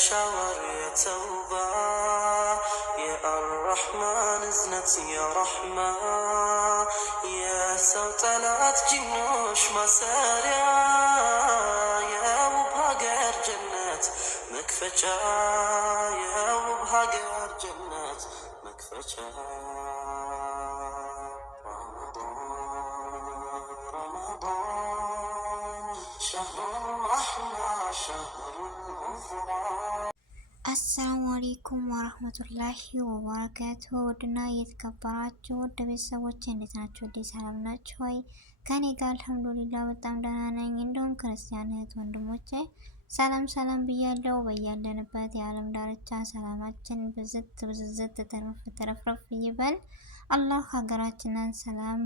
ሻወር የተውባ የአርረሕማን እዝነት የረሕማ የሰው ጠላት ጅኖች ማሰሪያ የውብ ሀገር ጀነት መክፈቻ የውብ ሀገር ጀነት መክፈቻ አሰላሙ አለይኩም ወራህመቱላሂ ወበረካቱሁ። ውድና የተከበራችሁ ውድ ቤተሰቦች እንዴት ናችሁ? ሰላም ናችሁ ወይ? ከኔ ጋር አልሐምዱሊላህ በጣም ደህና ነኝ። እንደውም ክርስቲያን እህት ወንድሞቼ ሰላም ሰላም ብያለሁ። በያለንበት የዓለም ዳርቻ ሰላማችን ብዝት ተረፍረፍ ይበል። አላህ ሀገራችንን ሰላም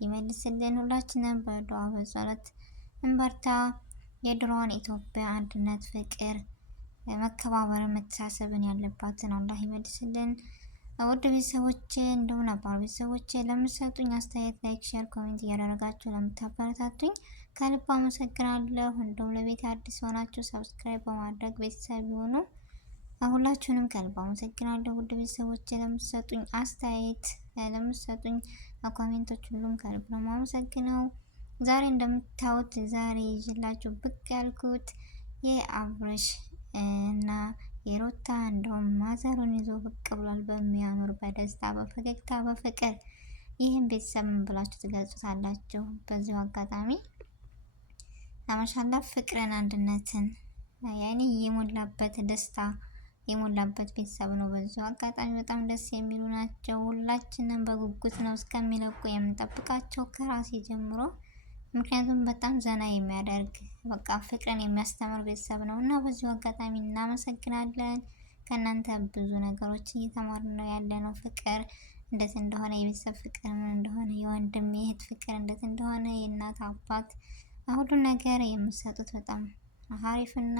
ይመልስልን። ሁላችንም በዱዓ በጸሎት እንበርታ። የድሮዋን ኢትዮጵያ አንድነት፣ ፍቅር፣ መከባበር፣ መተሳሰብን ያለባትን አላህ ይመልስልን። ውድ ቤተሰቦቼ እንደውም ነባር ቤተሰቦቼ ለምትሰጡኝ አስተያየት ላይክ፣ ሼር፣ ኮሜንት እያደረጋችሁ ለምታበረታቱኝ ከልብ አመሰግናለሁ። እንደውም ለቤት አዲስ ሆናችሁ ሰብስክራይብ በማድረግ ቤተሰብ ይሁኑ። ሁላችሁንም ከልብ አመሰግናለሁ። ውድ ቤተሰቦቼ ለምትሰጡኝ አስተያየት ለምትሰጡኝ ኮሜንቶች ሁሉም ከልብ ነው የማመሰግነው። ዛሬ እንደምታዩት ዛሬ ይዤላችሁ ብቅ ያልኩት የአብርሽ እና የሩታ እንደውም ማዘሩን ይዞ ብቅ ብሏል። በሚያምር በደስታ በፈገግታ በፍቅር። ይህን ቤተሰብ ምን ብላችሁ ትገልጹታላችሁ? በዚሁ አጋጣሚ ማሻአላህ ፍቅርን፣ አንድነትን ያኔ የሞላበት ደስታ የሞላበት ቤተሰብ ነው። በዚሁ አጋጣሚ በጣም ደስ የሚሉ ናቸው። ሁላችንም በጉጉት ነው እስከሚለቁ የምንጠብቃቸው ከራሴ ጀምሮ። ምክንያቱም በጣም ዘና የሚያደርግ በቃ ፍቅርን የሚያስተምር ቤተሰብ ነው እና በዚሁ አጋጣሚ እናመሰግናለን። ከእናንተ ብዙ ነገሮች እየተማርን ነው ያለነው። ፍቅር እንዴት እንደሆነ፣ የቤተሰብ ፍቅር ምን እንደሆነ፣ የወንድም የእህት ፍቅር እንዴት እንደሆነ፣ የእናት አባት ሁሉን ነገር የምትሰጡት በጣም አሪፍና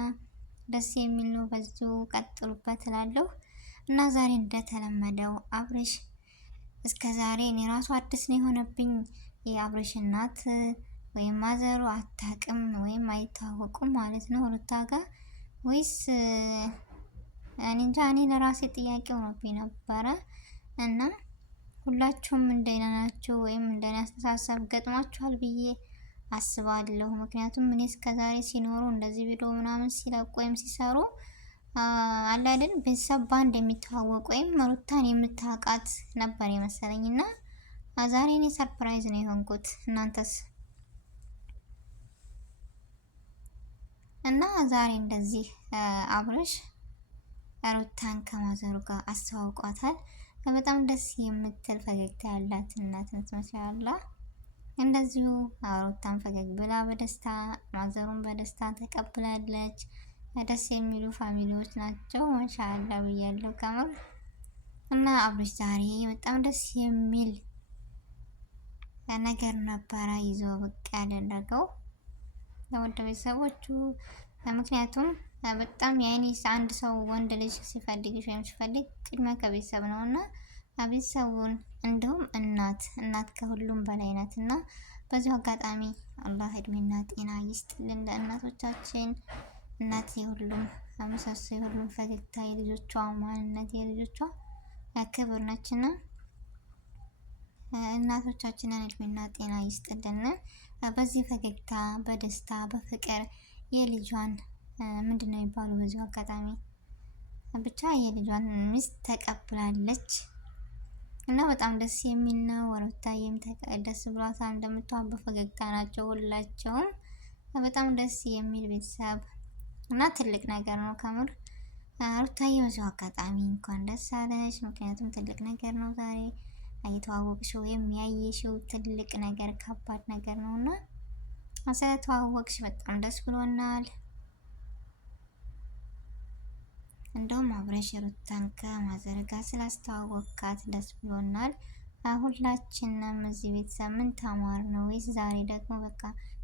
ደስ የሚል ነው። በዚሁ ቀጥሉበት እላለሁ እና ዛሬ እንደተለመደው አብርሽ እስከ ዛሬ እኔ ራሱ አዲስ ነው የሆነብኝ የአብርሽ እናት ወይም ማዘሩ አታውቅም ወይም አይታወቁም ማለት ነው ሩታ ጋር ወይስ እኔ እንጃ። እኔ ለራሴ ጥያቄ ሆኖብኝ ነበረ እና ሁላችሁም እንደኔ ናችሁ ወይም እንደኔ አስተሳሰብ ገጥሟችኋል ብዬ አስባለሁ። ምክንያቱም እኔ እስከዛሬ ሲኖሩ እንደዚህ ቪዲዮ ምናምን ሲለቁ ወይም ሲሰሩ አለ አይደል ቤተሰብ ባንድ የሚተዋወቅ ወይም ሩታን የምታውቃት ነበር የመሰለኝ እና ዛሬ እኔ ሰርፕራይዝ ነው የሆንኩት። እናንተስ? እና ዛሬ እንደዚህ አብርሽ ሩታን ከማዘሩ ጋር አስተዋውቋታል። በጣም ደስ የምትል ፈገግታ ያላት እናት ትመስላለች። እንደዚሁ ሩታን ፈገግ ብላ በደስታ ማዘሩን በደስታ ተቀብላለች። ደስ የሚሉ ፋሚሊዎች ናቸው። ማሻአላ ብያለሁ ከምር። እና አብርሽ ዛሬ በጣም ደስ የሚል ነገር ነበረ ይዞ ብቅ ያደረገው ለወደ ቤተሰቦቹ። ምክንያቱም በጣም የአይኔ አንድ ሰው ወንድ ልጅ ሲፈልግሽ ወይም ሲፈልግ ቅድሚያ ከቤተሰብ ነው እና ቤተሰቡን እንደውም እናት ከሁሉም በላይ ናት እና በዚሁ አጋጣሚ አላህ እድሜና ጤና ይስጥልን ለእናቶቻችን። እናት የሁሉም ምሰሶ፣ የሁሉም ፈገግታ፣ የልጆቿ ማንነት፣ የልጆቿ ክብር ነችና እናቶቻችንን እድሜና ጤና ይስጥልን። በዚህ ፈገግታ በደስታ በፍቅር የልጇን ምንድነው የሚባለው በዚሁ አጋጣሚ ብቻ የልጇን ሚስት ተቀብላለች እና በጣም ደስ የሚል ነው። ሩታዬም ደስ ብሏታል። እንደምታውቁ በፈገግታ ናቸው ሁላቸውም። በጣም ደስ የሚል ቤተሰብ እና ትልቅ ነገር ነው ከምር። ሩታዬ በዚሁ አጋጣሚ እንኳን ደስ አለሽ። ምክንያቱም ትልቅ ነገር ነው ዛሬ የተዋወቅሽው ወይም ያየሽው ትልቅ ነገር ከባድ ነገር ነው እና ስለተዋወቅሽ በጣም ደስ ብሎናል። እንደውም አብርሽ ሩታን ከማዘር ጋር ስላስተዋወቃት ደስ ብሎናል። ሁላችንም እዚህ ቤተሰብ ምን ተማር ነው ወይስ ዛሬ ደግሞ በቃ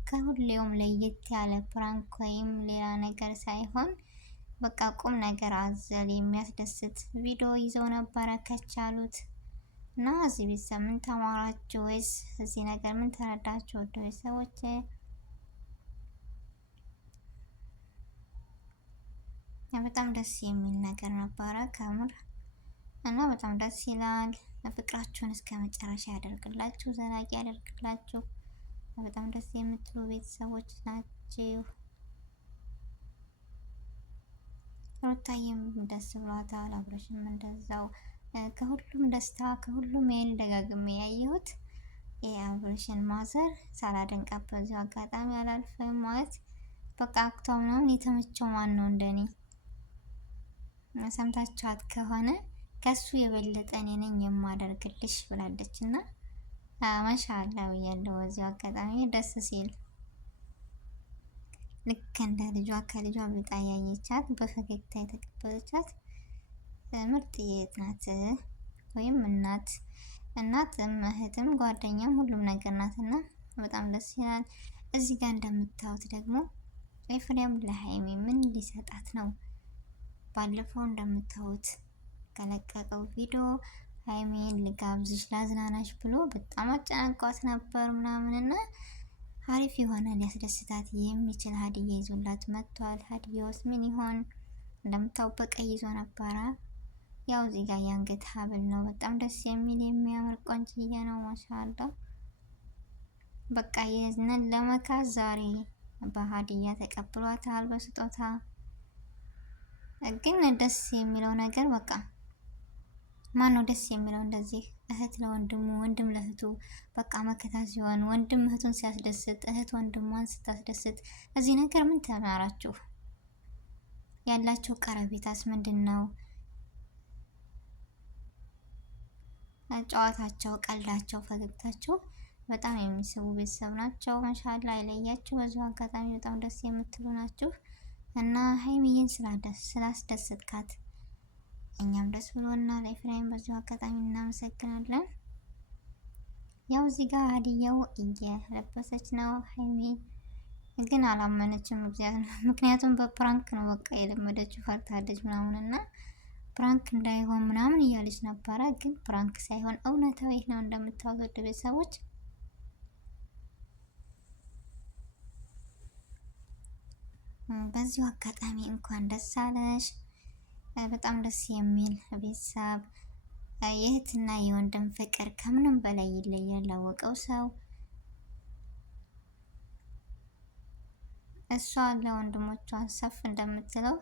ከሁሌውም ለየት ያለ ፕራንክ ወይም ሌላ ነገር ሳይሆን በቃ ቁም ነገር አዘል የሚያስደስት ቪዲዮ ይዘው ነበረ ከቻሉት እና እዚህ ቤተሰብ ምን ተማራችሁ ወይስ እዚህ ነገር ምን ተረዳችሁ? ወደ ቤተሰቦቼ በጣም ደስ የሚል ነገር ነበረ ከምር እና በጣም ደስ ይላል። ፍቅራችሁን እስከ መጨረሻ ያደርግላችሁ፣ ዘላቂ ያደርግላችሁ። በጣም ደስ የምትሉ ቤተሰቦች ናችሁ። ሩታዬም ደስ ብሏታል፣ አብረሽም እንደዛው። ከሁሉም ደስታ ከሁሉም ይሄን ደጋግሜ ያየሁት የአብረሽን ማዘር ሳላደንቃት በዚሁ አጋጣሚ አላልፍም። ማለት በቃ አክቷ ምናምን የተመቸው ማን ነው እንደኔ? ሰምታችኋት ከሆነ ከሱ የበለጠ እኔ ነኝ የማደርግልሽ ብላለች እና ማሻአላ ብያለሁ። በዚሁ አጋጣሚ ደስ ሲል ልክ እንደ ልጇ ከልጇ ብልጣ ያየቻት በፈገግታ የተቀበለቻት ምርጥዬ ናት፣ ወይም እናትም እህትም ጓደኛም ሁሉም ነገር ናትና በጣም ደስ ይላል። እዚህ ጋር እንደምታዩት ደግሞ ኤፍሬም ለሀይሚ ምን ሊሰጣት ነው? ባለፈው እንደምታዩት ከለቀቀው ቪዲዮ ሀይሚን ልጋብዝሽ ላዝናናሽ ብሎ በጣም አጨናንቋት ነበር ምናምንና አሪፍ የሆነ ሊያስደስታት የሚችል ሀዲያ ይዞላት መጥቷል። ሀዲያውስ ምን ይሆን? እንደምታው በቀይ ይዞ ነበረ። ያው እዚህ ጋር የአንገት ሀብል ነው። በጣም ደስ የሚል የሚያምር ቆንጅዬ ነው። ማሻአላ በቃ የዝነን ለመካዝ ዛሬ በሀዲያ ተቀብሏታል በስጦታ። ግን ደስ የሚለው ነገር በቃ ማነው ደስ የሚለው እንደዚህ እህት ለወንድሙ ወንድም ለእህቱ በቃ መከታ ሲሆን፣ ወንድም እህቱን ሲያስደስት፣ እህት ወንድሟን ስታስደስት፣ እዚህ ነገር ምን ተማራችሁ? ያላቸው ቀረቤታስ ምንድን ነው? ጨዋታቸው፣ ቀልዳቸው፣ ፈገግታቸው በጣም የሚስቡ ቤተሰብ ናቸው። ማሻአላ አይለያችሁ። በዚሁ አጋጣሚ በጣም ደስ የምትሉ ናችሁ እና ሀይሚዬን ስላስደሰትካት እኛም ደስ ብሎናል። ኤፍሬም በዚሁ አጋጣሚ እናመሰግናለን። ያው እዚህ ጋር ሀዲያው እየለበሰች ነው። ሀይሚ ግን አላመነችም። ምክንያቱም በፕራንክ ነው በቃ የለመደችው፣ ፈርታለች ምናምን እና ፕራንክ እንዳይሆን ምናምን እያለች ነበረ። ግን ፕራንክ ሳይሆን እውነታዊ ነው። እንደምታወጡ ቤተሰቦች በዚሁ አጋጣሚ እንኳን ደስ አለሽ። በጣም ደስ የሚል ቤተሰብ፣ የእህትና የወንድም ፍቅር ከምንም በላይ ይለያል። ላወቀው ሰው እሷ ለወንድሞቿ ሰፍ እንደምትለው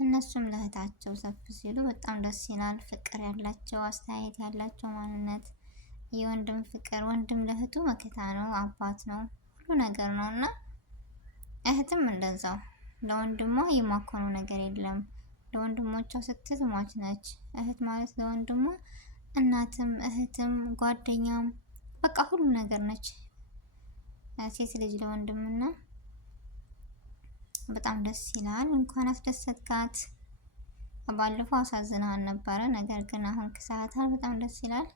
እነሱም ለእህታቸው ሰፍ ሲሉ በጣም ደስ ይላል። ፍቅር ያላቸው፣ አስተያየት ያላቸው ማንነት፣ የወንድም ፍቅር። ወንድም ለእህቱ መከታ ነው፣ አባት ነው፣ ሁሉ ነገር ነው እና እህትም እንደዛው ለወንድሟ የማኮኑ ነገር የለም። ለወንድሞቿ ስትል ሟች ነች። እህት ማለት ለወንድሟ እናትም እህትም ጓደኛም በቃ ሁሉ ነገር ነች ሴት ልጅ ለወንድምና በጣም ደስ ይላል። እንኳን አስደሰትካት። ባለፈው አሳዝናን ነበረ፣ ነገር ግን አሁን ክሳታል። በጣም ደስ ይላል።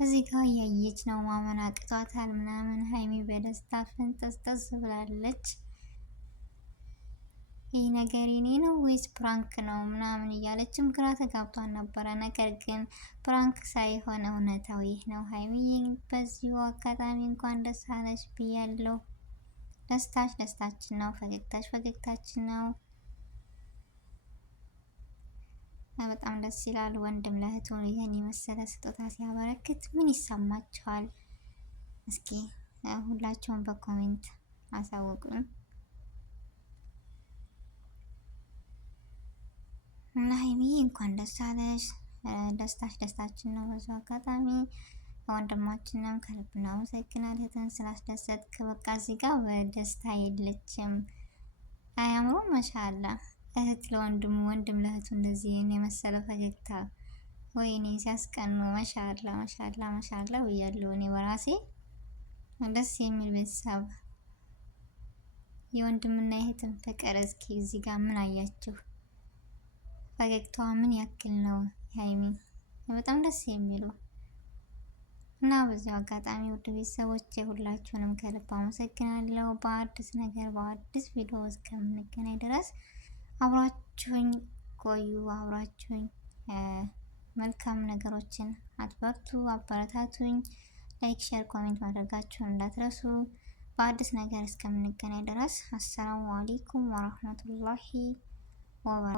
እዚህ ጋር እያየች ነው፣ ማመን አቅቷታል ምናምን። ሀይሚ በደስታ ፍንጥስጥስ ብላለች። ይህ ነገር የኔ ነው ወይስ ፕራንክ ነው ምናምን እያለችም ግራ ተጋብቷን ነበረ። ነገር ግን ፕራንክ ሳይሆን እውነታዊ ነው። ሀይሚዬ በዚሁ አጋጣሚ እንኳን ደስ አለሽ ብያለሁ። ደስታሽ ደስታችን ነው፣ ፈገግታሽ ፈገግታችን ነው። በጣም ደስ ይላል። ወንድም ለእህቱ ይህን የመሰለ ስጦታ ሲያበረክት ምን ይሰማችኋል? እስኪ ሁላቸውን በኮሜንት አሳውቁን። እና ሀይሚዬ እንኳን ደስ አለሽ። ደስታሽ ደስታችን ነው። በዚሁ አጋጣሚ ወንድማችንም ከልብ እናመሰግናለን ስላስደሰትክ። በቃ እዚህ ጋር በደስታ የለችም። አያምሩም? ማሻአላ እህት ለወንድሙ ወንድም ለእህቱ እንደዚህ የመሰለ ፈገግታ፣ ወይኔ ሲያስቀኑ። ማሻአላ ማሻአላ ማሻአላ ብያለሁ እኔ በራሴ። ደስ የሚል ቤተሰብ፣ የወንድምና የእህትን ፍቅር። እስኪ እዚህ ጋር ምን አያችሁ? ፈገግታዋ ምን ያክል ነው? ሀይሚ በጣም ደስ የሚሉ እና በዚሁ አጋጣሚ ውድ ቤተሰቦች ሁላችሁንም ከልብ አመሰግናለሁ። በአዲስ ነገር በአዲስ ቪዲዮ እስከምንገናኝ ድረስ አብራችሁኝ ቆዩ። አብራችሁኝ መልካም ነገሮችን አትበርቱ፣ አበረታቱኝ። ላይክ፣ ሼር፣ ኮሜንት ማድረጋችሁን እንዳትረሱ። በአዲስ ነገር እስከምንገናኝ ድረስ አሰላሙ አለይኩም ወራህመቱላሂ ወበረካቱ።